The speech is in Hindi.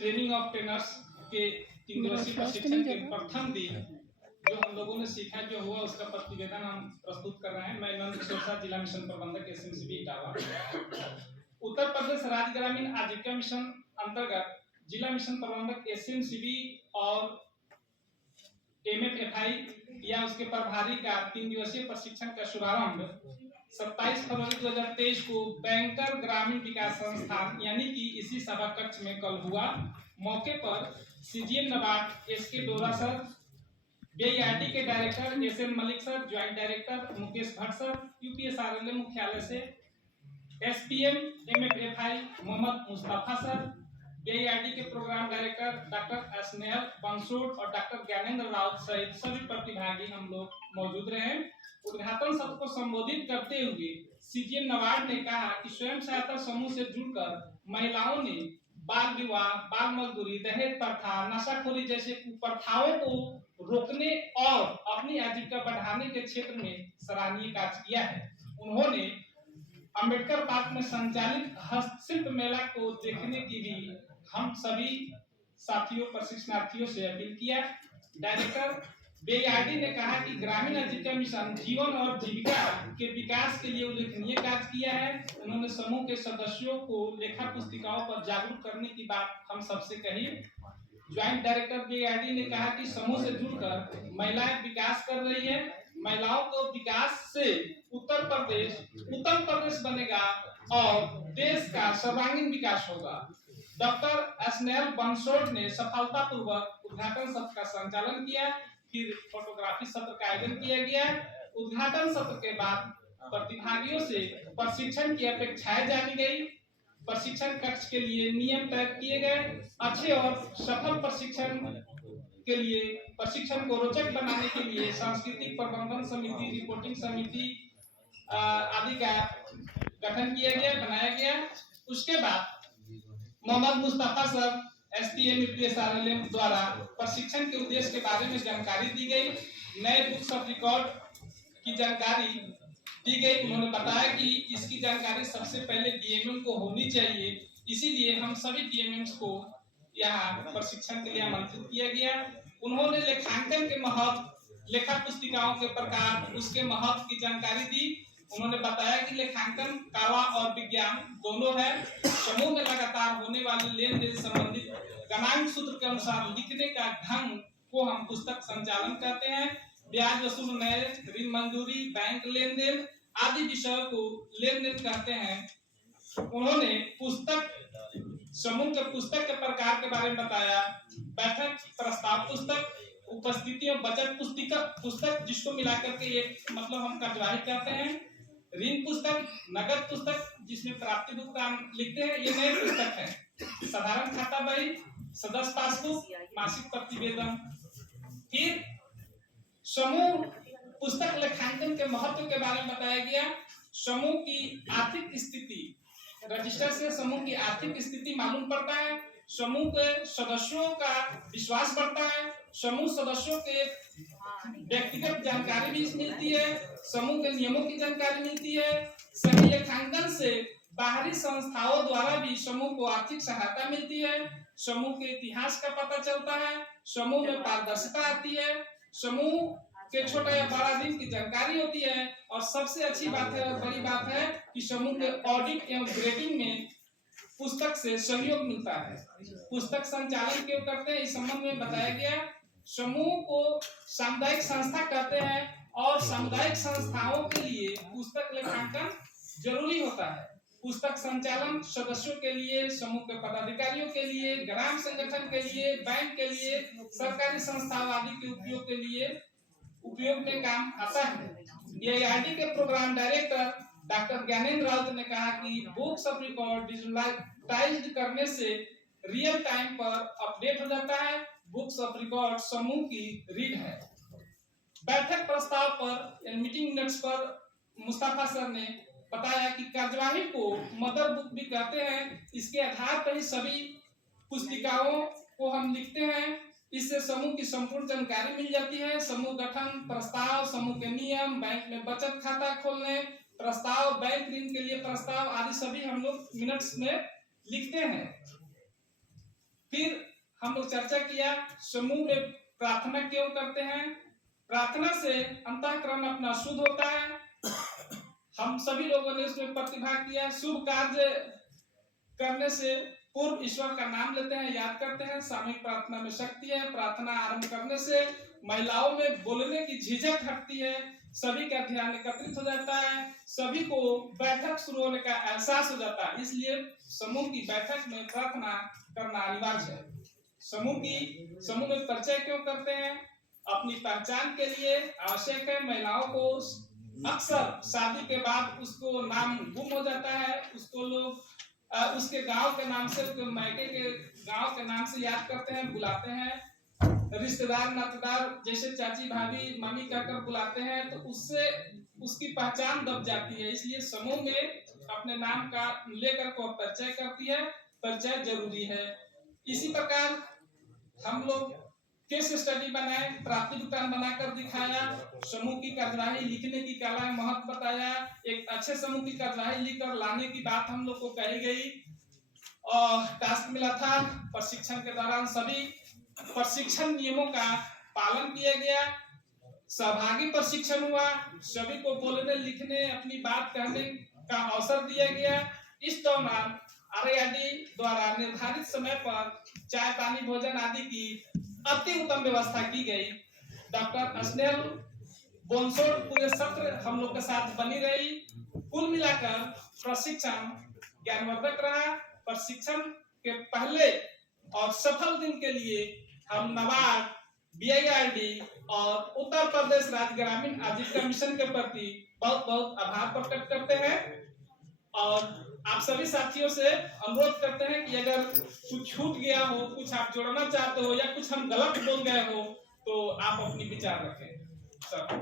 ट्रेनिंग ऑफ ट्रेनर्स के 3 दिवसीय प्रशिक्षण के प्रथम दिन जो हम लोगों ने सीखा जो हुआ उसका प्रतिवेदन हम प्रस्तुत कर रहे हैं। मैं नंद किशोर जिला मिशन प्रबंधक एसएमसीबी इटावा। उत्तर प्रदेश राज्य ग्रामीण आजीविका मिशन अंतर्गत जिला मिशन प्रबंधक एसएमसीबी और एमएफएफआई या उसके प्रभारी का 3 दिवसीय प्रशिक्षण का शुभारंभ 27 फरवरी 2023 को बैंकर ग्रामीण विकास संस्थान यानी कि इसी सभा कक्ष में कल हुआ। मौके पर CGM NABARD SK Dora sir, BIRD के director SN Malik sir, joint director Mukesh Bhatt sir, UPSRL मुख्यालय से SPM MFFI Mohammad Mustafa sir, BIRD के programme director doctor Snehal Bansod और डॉक्टर ज्ञानेंद्र राउत सहित सभी प्रतिभागी हम लोग मौजूद रहे। उद्घाटन सत्र को संबोधित करते हुए सीजीएम नबार्ड ने कहा कि स्वयं सहायता समूह से जुड़कर महिलाओं ने बाल विवाह, बाल मजदूरी, दहेज प्रथा, नशाखोरी जैसे कुप्रथाओं को रोकने और अपनी आजीविका बढ़ाने के क्षेत्र में सराहनीय कार्य किया है। उन्होंने अंबेडकर पार्क में संचालित हस्तशिल्प मेला को देखने की भी हम सभी साथियों प्रशिक्षणार्थियों से अपील किया। डायरेक्टर बीआईआरडी ने कहा कि ग्रामीण आजीविका मिशन जीवन और जीविका के विकास के लिए उल्लेखनीय कार्य किया है। उन्होंने समूह के सदस्यों को लेखा पुस्तिकाओं पर जागरूक करने की बात हम सबसे कही। ज्वाइंट डायरेक्टर बीआईआरडी ने कहा कि समूह से जुड़कर महिलाएं विकास कर रही है। महिलाओं को विकास से उत्तर प्रदेश बनेगा और देश का सर्वांगीण विकास होगा। डॉक्टर स्नेहल बंसोड़ ने सफलतापूर्वक उद्घाटन सत्र का संचालन किया। फिर फोटोग्राफी सत्र का आयोजन किया गया। उद्घाटन सत्र के बाद प्रतिभागियों से प्रशिक्षण की अपेक्षाएं जानी गई। प्रशिक्षण कक्ष के लिए नियम तय किए गए। अच्छे और सफल प्रशिक्षण के लिए प्रशिक्षण को रोचक बनाने के लिए सांस्कृतिक प्रबंधन समिति, रिपोर्टिंग समिति आदि का गठन किया गया, बनाया गया। उसके बाद मोहम्मद मुस्तफा सर एसपीएम यूपीएसआरएल द्वारा प्रशिक्षण के उद्देश्य के बारे में जानकारी दी गई। नए बुक्स ऑफ रिकॉर्ड की जानकारी दी गई। उन्होंने बताया कि इसकी जानकारी सबसे पहले डीएमएम को होनी चाहिए, इसीलिए हम सभी डीएमएम्स को यहाँ प्रशिक्षण के लिए आमंत्रित किया गया। उन्होंने लेखांकन के महत्व, लेखा पुस्तिकाओं के प्रकार, उसके महत्व की जानकारी दी। उन्होंने बताया कि लेखांकन कला और विज्ञान दोनों है। समूह में लगातार होने वाले लेन देन संबंधित गणांक सूत्र के अनुसार लिखने का ढंग को हम पुस्तक संचालन कहते हैं। ब्याज वसूल, नए ऋण मंजूरी, बैंक लेन देन आदि विषयों को लेन देन कहते हैं। उन्होंने समूह के पुस्तक के प्रकार के बारे में बताया। बैठक प्रस्ताव पुस्तक, उपस्थिति और बचत पुस्तक जिसको मिलाकर के एक मतलब हम कार्यवाही कहते हैं। ऋण पुस्तक, नगद पुस्तक जिसमें प्राप्ति भुगतान लिखते हैं, ये नए पुस्तक है। साधारण खाता बही, सदस्य पासबुक, मासिक प्रतिवेदन। फिर समूह पुस्तक लेखांकन के महत्व के बारे में बताया गया। समूह की आर्थिक स्थिति, रजिस्टर से समूह की आर्थिक स्थिति मालूम पड़ता है। समूह के सदस्यों का विश्वास बढ़ता है। समूह सदस्यों के व्यक्तिगत जानकारी भी मिलती है। समूह के नियमों की जानकारी मिलती है। सही लेखांकन से बाहरी संस्थाओं द्वारा भी समूह को आर्थिक सहायता मिलती है। समूह के इतिहास का पता चलता है। समूह में पारदर्शिता आती है। समूह के छोटा या बड़ा ऋण की जानकारी होती है। और सबसे अच्छी बात है और बड़ी बात है कि समूह के ऑडिट एवं ग्रेडिंग में पुस्तक से सहयोग मिलता है। पुस्तक संचालन क्यों करते हैं इस संबंध में बताया गया। समूह को सामुदायिक संस्था कहते हैं और सामुदायिक संस्थाओं के लिए पुस्तक लेखांकन जरूरी होता है। पुस्तक संचालन सदस्यों के लिए, समूह के पदाधिकारियों के लिए, ग्राम संगठन के लिए, बैंक के लिए, सरकारी संस्थाओं आदि के उपयोग में काम आता है। बीआईआरडी के programme director doctor Gyanendra Raut ने कहा कि बुक्स ऑफ रिकॉर्ड डिजिटलाइज्ड करने से रियल टाइम पर अपडेट हो जाता है। बुक्स ऑफ रिकॉर्ड समूह की रीड है। बैठक प्रस्ताव पर मीटिंग मिनट्स पर मुस्तफा सर ने बताया कि कार्यवाही को मदर बुक भी कहते हैं। इसके आधार पर ही सभी पुस्तिकाओं को हम लिखते हैं। इससे समूह की संपूर्ण जानकारी मिल जाती है। समूह गठन प्रस्ताव, समूह के नियम, बैंक में बचत खाता खोलने प्रस्ताव, बैंक ऋण के लिए प्रस्ताव आदि सभी हम लोग मिनट्स में लिखते हैं। फिर हम लोग चर्चा किया समूह में प्रार्थना क्यों करते हैं। प्रार्थना से अंतःकरण अपना शुद्ध होता है। हम सभी लोगों ने इसमें प्रतिभाग किया। शुभ कार्य करने से पूर्व ईश्वर का नाम लेते हैं, याद करते हैं। सामूहिक प्रार्थना में शक्ति है। प्रार्थना आरंभ करने से महिलाओं में बोलने की झिझक हटती है, सभी का ध्यान एकत्रित हो जाता है, सभी को बैठक शुरू होने का एहसास हो जाता है। इसलिए समूह की बैठक में प्रार्थना करना अनिवार्य है। समूह में परिचय क्यों करते हैं? अपनी पहचान के लिए आवश्यक है। महिलाओं को अक्सर शादी के बाद उसको नाम गुम हो जाता है, उसको लोग उसके गांव के नाम से, उसके मायके के गांव के नाम से याद करते हैं, बुलाते हैं। रिश्तेदार नातेदार जैसे चाची भाभी मम्मी कहकर बुलाते हैं, तो उससे उसकी पहचान दब जाती है। इसलिए समूह में अपने नाम का लेकर को परिचय करती है। परिचय जरूरी है। इसी प्रकार हम लोग केस स्टडी बनाए, प्राप्ति विवरण बनाकर दिखाया, समूह की कार्यवाही लिखने की कला महत्व बताया, एक अच्छे समूह की कार्यवाही लिखकर लाने की बात हम लोग को कही गई। और टास्क मिला था प्रशिक्षण के दौरान सभी प्रशिक्षण नियमों का पालन किया गया। सहभागी प्रशिक्षण हुआ, सभी को बोलने लिखने अपनी बात कहने का अवसर दिया गया। इस दौरान आरएआरडी द्वारा निर्धारित समय पर चाय पानी भोजन आदि की अति उत्तम व्यवस्था की गई। डॉक्टर स्नेल बोनसोर पूरे सत्र हम लोग के साथ बनी रही। कुल मिलाकर प्रशिक्षण ज्ञानवर्धक रहा। प्रशिक्षण के पहले और सफल दिन के लिए हम नबार्ड, बीआईआरडी और उत्तर प्रदेश राज्य ग्रामीण आजीविका मिशन के प्रति बहुत बहुत आभार प्रकट करते हैं। और आप सभी साथियों से अनुरोध करते हैं कि अगर कुछ छूट गया हो, कुछ आप जोड़ना चाहते हो या कुछ हम गलत बोल गए हो, तो आप अपनी विचार रखें। सर